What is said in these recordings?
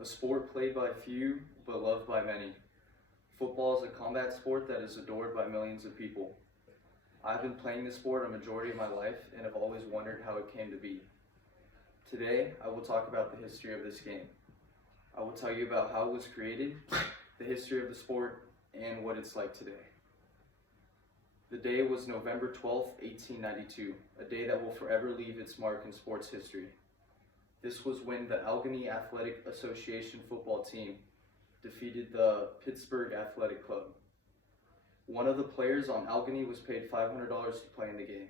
A sport played by few but loved by many. Football is a combat sport that is adored by millions of people. I've been playing this sport a majority of my life and have always wondered how it came to be. Today, I will talk about the history of this game. I will tell you about how it was created, the history of the sport, and what it's like today. The day was November 12, 1892, a day that will forever leave its mark in sports history. This was when the Allegheny Athletic Association football team defeated the Pittsburgh Athletic Club. One of the players on Allegheny was paid $500 to play in the game.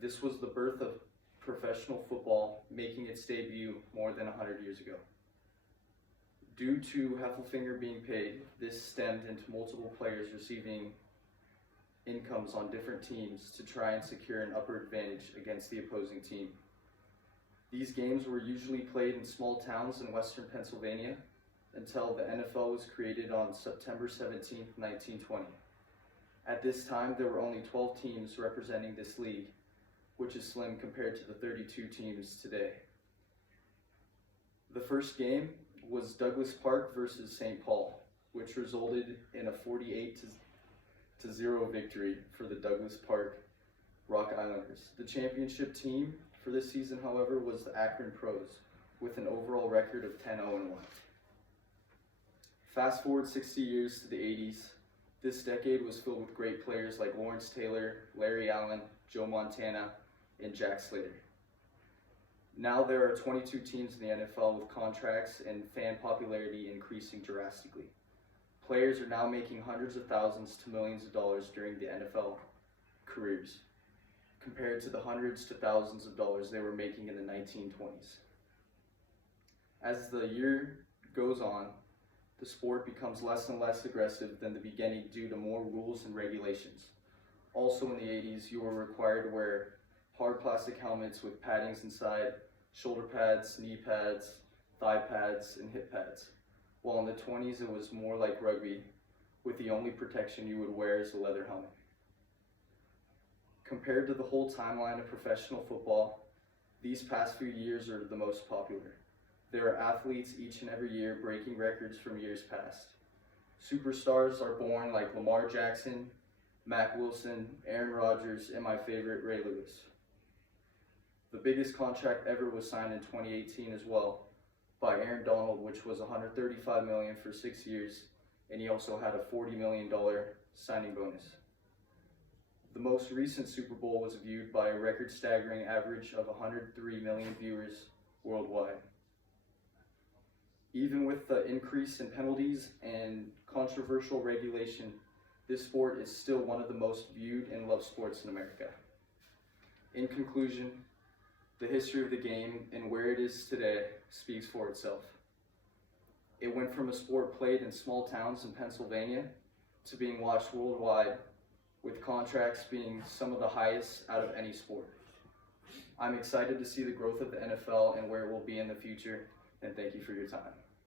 This was the birth of professional football, making its debut more than 100 years ago. Due to Heffelfinger being paid, this stemmed into multiple players receiving incomes on different teams to try and secure an upper advantage against the opposing team. These games were usually played in small towns in western Pennsylvania until the NFL was created on September 17, 1920. At this time, there were only 12 teams representing this league, which is slim compared to the 32 teams today. The first game was Douglas Park versus St. Paul, which resulted in a 48-0 victory for the Douglas Park Rock Islanders. The championship team for this season, however, was the Akron Pros, with an overall record of 10-0-1. Fast forward 60 years to the 80s. This decade was filled with great players like Lawrence Taylor, Larry Allen, Joe Montana, and Jack Slater. Now there are 22 teams in the NFL with contracts and fan popularity increasing drastically. Players are now making hundreds of thousands to millions of dollars during the NFL careers, compared to the hundreds to thousands of dollars they were making in the 1920s. As the year goes on, the sport becomes less and less aggressive than the beginning due to more rules and regulations. Also in the 80s, you were required to wear hard plastic helmets with paddings inside, shoulder pads, knee pads, thigh pads, and hip pads. While in the 20s, it was more like rugby, with the only protection you would wear is a leather helmet. Compared to the whole timeline of professional football, these past few years are the most popular. There are athletes each and every year breaking records from years past. Superstars are born like Lamar Jackson, Mack Wilson, Aaron Rodgers, and my favorite, Ray Lewis. The biggest contract ever was signed in 2018 as well by Aaron Donald, which was $135 million for 6 years, and he also had a $40 million signing bonus. The most recent Super Bowl was viewed by a record-staggering average of 103 million viewers worldwide. Even with the increase in penalties and controversial regulation, this sport is still one of the most viewed and loved sports in America. In conclusion, the history of the game and where it is today speaks for itself. It went from a sport played in small towns in Pennsylvania to being watched worldwide, with contracts being some of the highest out of any sport. I'm excited to see the growth of the NFL and where it will be in the future, and thank you for your time.